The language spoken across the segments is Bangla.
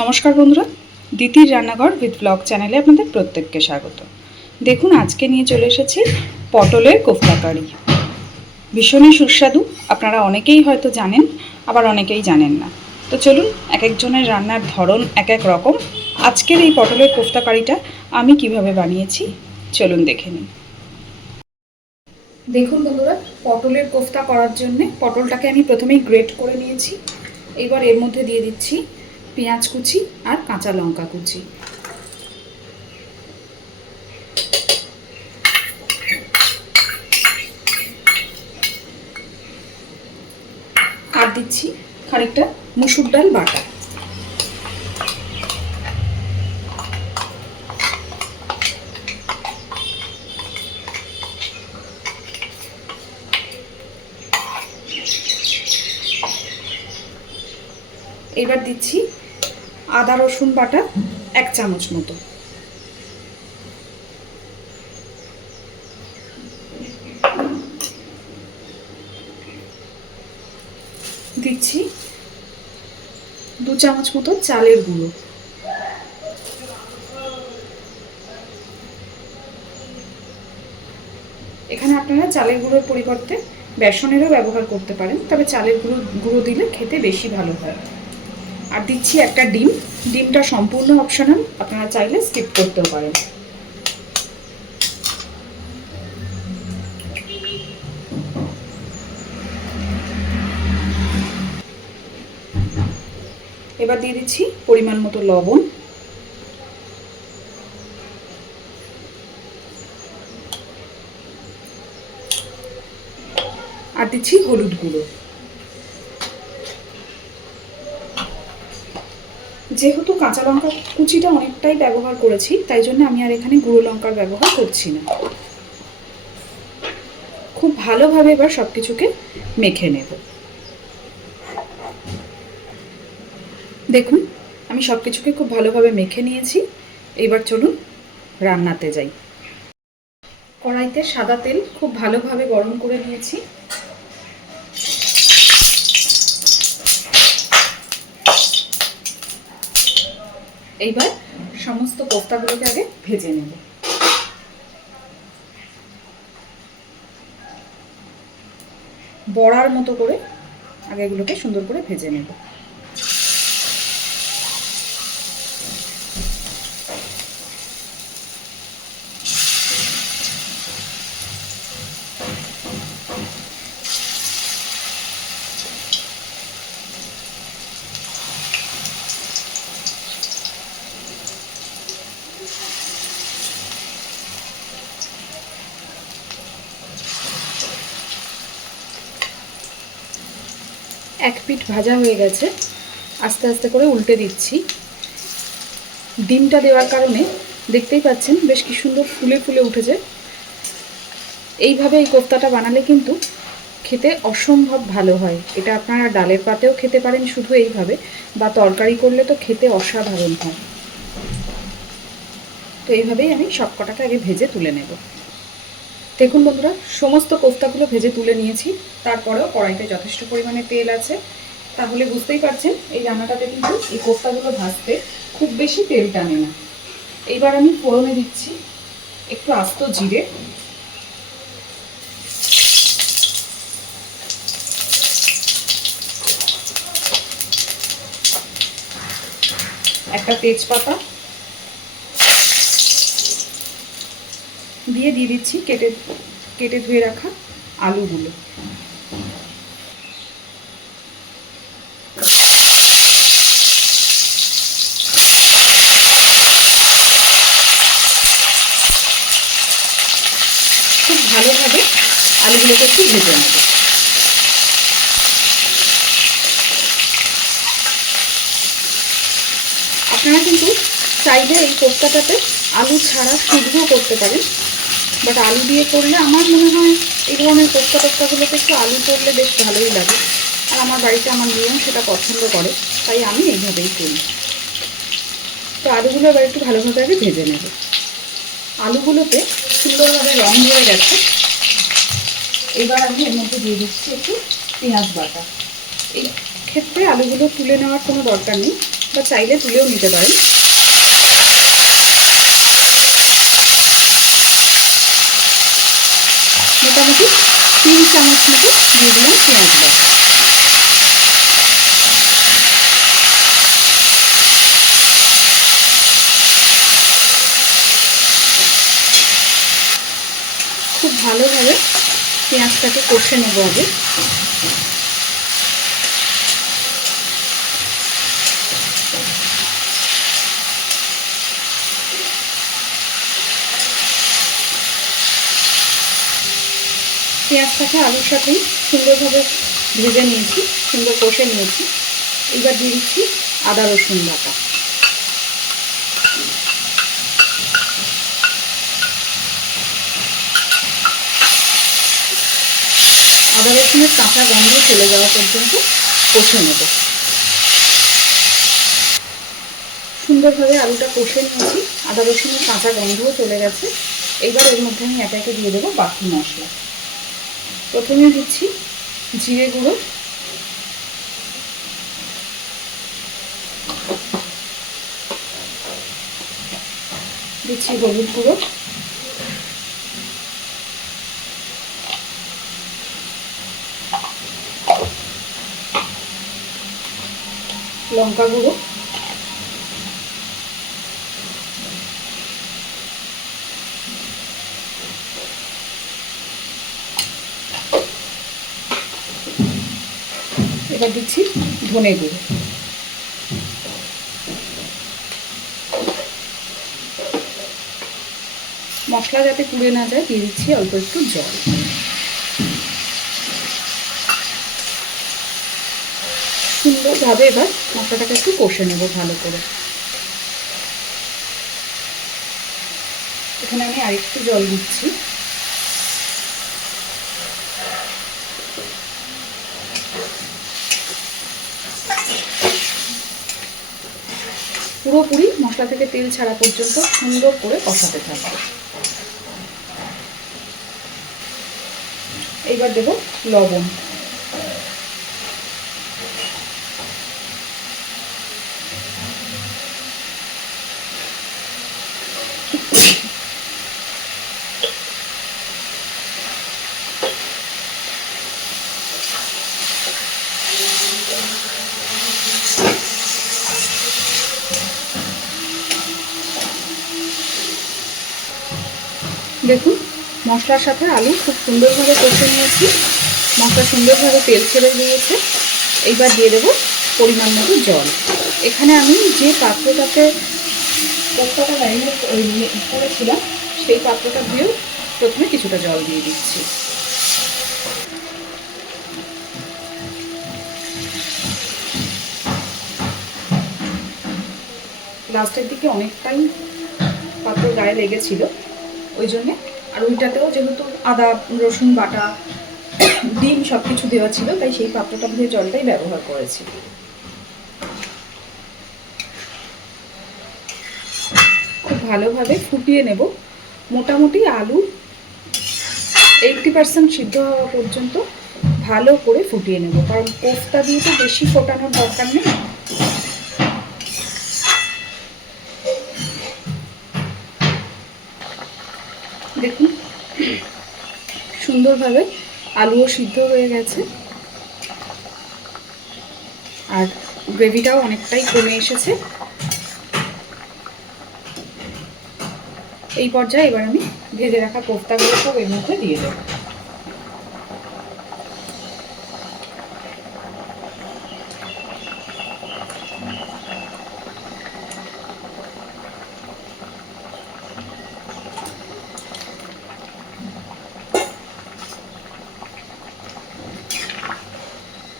নমস্কার বন্ধুরা, দিতির রান্নাঘর উইথ ব্লগ চ্যানেলে আপনাদের প্রত্যেককে স্বাগত। দেখুন, আজকে নিয়ে চলে এসেছি পটলের কোফতা কারি। ভীষণই সুস্বাদু। আপনারা অনেকেই হয়তো জানেন, আবার অনেকেই জানেন না। তো চলুন, এক একজনের রান্নার ধরন এক এক রকম। আজকের এই পটলের কোফতা কারিটা আমি কিভাবে বানিয়েছি চলুন দেখে নিই। দেখুন বন্ধুরা, পটলের কোফতা করার জন্যে পটলটাকে আমি প্রথমেই গ্রেট করে নিয়েছি। এবার এর মধ্যে দিয়ে দিচ্ছি পেঁয়াজ কুচি আর কাঁচা লঙ্কা কুচি। আর দিচ্ছি খানিকটা মুসুর ডাল বাটা। এবার দিচ্ছি আদা রসুন বাটা 1 চামচ মতো। দিচ্ছি 2 চামচ মতো চালের গুঁড়ো। এখানে আপনারা চালের গুঁড়োর পরিবর্তে বেসনেরও ব্যবহার করতে পারেন, তবে চালের গুঁড়ো দিলে খেতে বেশি ভালো হয়। আর দিচ্ছি একটা ডিম। ডিমটা সম্পূর্ণ অপশনাল, আপনারা চাইলে স্কিপ করতেও পারেন। এবার দিয়ে দিচ্ছি পরিমাণ মতো লবণ। আর দিচ্ছি হলুদ গুঁড়ো। যেহেতু কাঁচা লঙ্কা কুচিটা অনেকটাই ব্যবহার করেছি, তাই জন্য আমি আর এখানে গুঁড়ো লঙ্কার ব্যবহার করছি না। খুব ভালোভাবে এবার সব কিছুকে মেখে নেব। দেখুন, আমি সব কিছুকে খুব ভালোভাবে মেখে নিয়েছি। এবার চলুন রান্নাতে যাই। কড়াইতে সাদা তেল খুব ভালোভাবে গরম করে নিয়েছি। এইবার সমস্ত কোফতাগুলোকে আগে ভেজে নেব। বড়ার মতো করে আগে এগুলোকে সুন্দর করে ভেজে নেব। এক পিঠ ভাজা হয়ে গেছে, আস্তে আস্তে করে উল্টে দিচ্ছি। ডিমটা দেওয়ার কারণে দেখতেই পাচ্ছেন বেশ কি সুন্দর ফুলে ফুলে উঠেছে। এইভাবে এই কোফতাটা বানালে কিন্তু খেতে অসম্ভব ভালো হয়। এটা আপনারা ডালের পাতেও খেতে পারেন শুধু এইভাবে, বা তরকারি করলে তো খেতে অসাধারণ হয়। তো এইভাবেই আমি সব কটাকে আগে ভেজে তুলে নেব। দেখুন বন্ধুরা, সমস্ত কোফতাগুলো ভেজে তুলে নিয়েছি। তারপরেও কড়াইতে যথেষ্ট পরিমাণে তেল আছে, তাহলে বুঝতেই পারছেন এই রান্নাটাতে কিন্তু এই কোফতাগুলো ভাজতে খুব বেশি তেল টানে না। এইবার আমি ফোড়নে দিচ্ছি একটু আস্ত জিরে, একটা তেজপাতা দিয়ে দিচ্ছি কেটে ধুয়ে রাখা আলুগুলো। খুব ভালোভাবে আলুগুলোকে একটু ভেজে নেব। আপনারা কিন্তু চাইলে এই কোফতাটাতে আলু ছাড়া শুধুও করতে পারেন, বাট আলু দিয়ে করলে আমার মনে হয় এই ধরনের কোফতাগুলোতে একটু আলু করলে বেশ ভালোই লাগে। আর আমার বাড়িতে আমার মেয়েও সেটা পছন্দ করে, তাই আমি এইভাবেই করি। তো আলুগুলো এবার একটু ভালোভাবে আগে ভেজে নেব। আলুগুলোতে সুন্দরভাবে রং হয়ে গেছে। এবার আমি এর মধ্যে দিয়ে দিচ্ছি একটু পেঁয়াজ বাটা। এই ক্ষেত্রে আলুগুলো তুলে নেওয়ার কোনো দরকার নেই, বা চাইলে তুলেও নিতে পারেন। মোটামুটি 3 চামচ মতো দিয়ে দিলাম পেঁয়াজ বাটা। খুব ভালোভাবে পেঁয়াজটাকে কষে নেব আগে। পেঁয়াজটাকে আলুর সাথেই সুন্দরভাবে ভেজে নিয়েছি, সুন্দর কষে নিয়েছি। এবার দিয়ে দিচ্ছি আদা রসুন বাটা। আদা রসুনের কাঁচা গন্ধ চলে যাওয়া পর্যন্ত কষে নেব। সুন্দরভাবে আলুটা কষে নিয়েছি, আদা রসুনের কাঁচা গন্ধও চলে গেছে। এবার এর মধ্যে আমি একে একে দিয়ে দেবো বাকি মশলা। প্রথমে দিচ্ছি জিরে গুঁড়ো, দিচ্ছি হলুদ গুঁড়ো, লঙ্কা গুঁড়ো, এবার দিচ্ছি ধনে গুঁড়ো। মশলা যাতে পুড়ে না যায় দিয়ে দিচ্ছি অল্প একটু জল। সুন্দরভাবে এবার মশলাটাকে একটু কষে নেব ভালো করে। এখানে আমি আরেকটু জল দিচ্ছি। পুরোপুরি মশলা থেকে তেল ছাড়া পর্যন্ত সুন্দর করে কষাতে থাকবে। এইবার দেব লবণ। দেখুন মশলার সাথে আলু খুব সুন্দরভাবে কষে নিয়েছি, মশলা সুন্দরভাবে তেল ছেড়ে দিয়েছে। এইবার দিয়ে দেবো পরিমাণ মতো জল। এখানে আমি যে পাত্রটাতে কোপ্তাটা ম্যারিনেট করেছিলাম সেই পাত্রটা দিয়েও প্রথমে কিছুটা জল দিয়ে দিচ্ছি। লাস্টের দিকে অনেকটাই পাত্র গায়ে লেগেছিল, ওই জন্যে। আর ওইটাতেও যেহেতু আদা রসুন বাটা ডিম সব কিছু দেওয়া ছিল, তাই সেই পাত্রটা ধুয়ে জলটাই ব্যবহার করেছি। খুব ভালোভাবে ফুটিয়ে নেব। মোটামুটি আলু 80% সিদ্ধ হওয়া পর্যন্ত ভালো করে ফুটিয়ে নেব, কারণ কোফতা দিয়ে তো বেশি ফোটানোর দরকার নেই। দেখুন সুন্দরভাবে আলুও সিদ্ধ হয়ে গেছে আর গ্রেভিটাও অনেকটাই কমে এসেছে। এই পর্যায়ে এবার আমি ভেজে রাখা কোফতাগুলো সব এর মধ্যে দিয়ে দেব।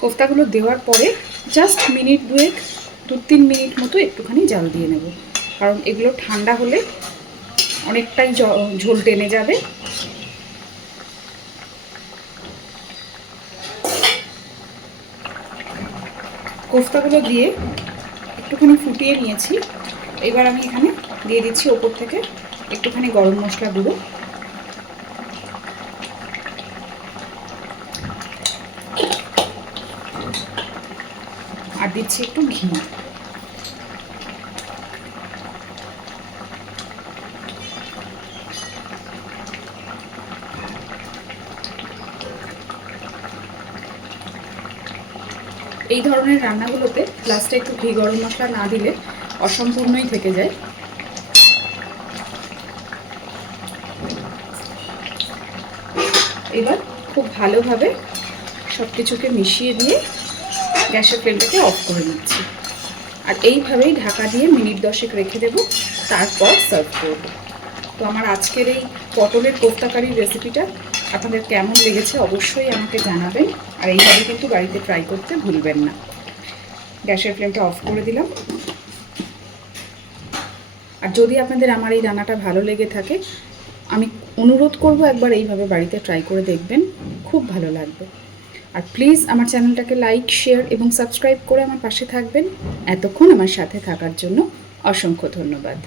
কোফতাগুলো দেওয়ার পরে জাস্ট মিনিট 2-3 মিনিট মতো একটুখানি জাল দিয়ে নেব, কারণ এগুলো ঠান্ডা হলে অনেকটাই ঝোল টেনে যাবে। কোফতাগুলো দিয়ে একটুখানি ফুটিয়ে নিয়েছি। এবার আমি এখানে দিয়ে দিচ্ছি ওপর থেকে একটুখানি গরম মশলা গুঁড়ো, আর দিচ্ছি একটু ঘি। এই ধরনের রান্নাগুলোতে লাস্টে একটু ঘি গরম মশলা না দিলে অসম্পূর্ণই থেকে যায়। এবার খুব ভালোভাবে সব কিছুকে মিশিয়ে দিয়ে গ্যাসের ফ্লেমটাকে অফ করে নিচ্ছি। আর এইভাবেই ঢাকা দিয়ে মিনিট 10 রেখে দেবো, তারপর সার্ভ করব। তো আমার আজকের এই পটলের কোফতা কারির রেসিপিটা আপনাদের কেমন লেগেছে অবশ্যই আমাকে জানাবেন। আর এইভাবে কিন্তু বাড়িতে ট্রাই করতে ভুলবেন না। গ্যাসের ফ্লেমটা অফ করে দিলাম। আর যদি আপনাদের আমার এই রান্নাটা ভালো লেগে থাকে, আমি অনুরোধ করব একবার এইভাবে বাড়িতে ট্রাই করে দেখবেন, খুব ভালো লাগবে। আর প্লিজ আমার চ্যানেলটাকে লাইক, শেয়ার এবং সাবস্ক্রাইব করে আমার পাশে থাকবেন। এতক্ষণ আমার সাথে থাকার জন্য অসংখ্য ধন্যবাদ।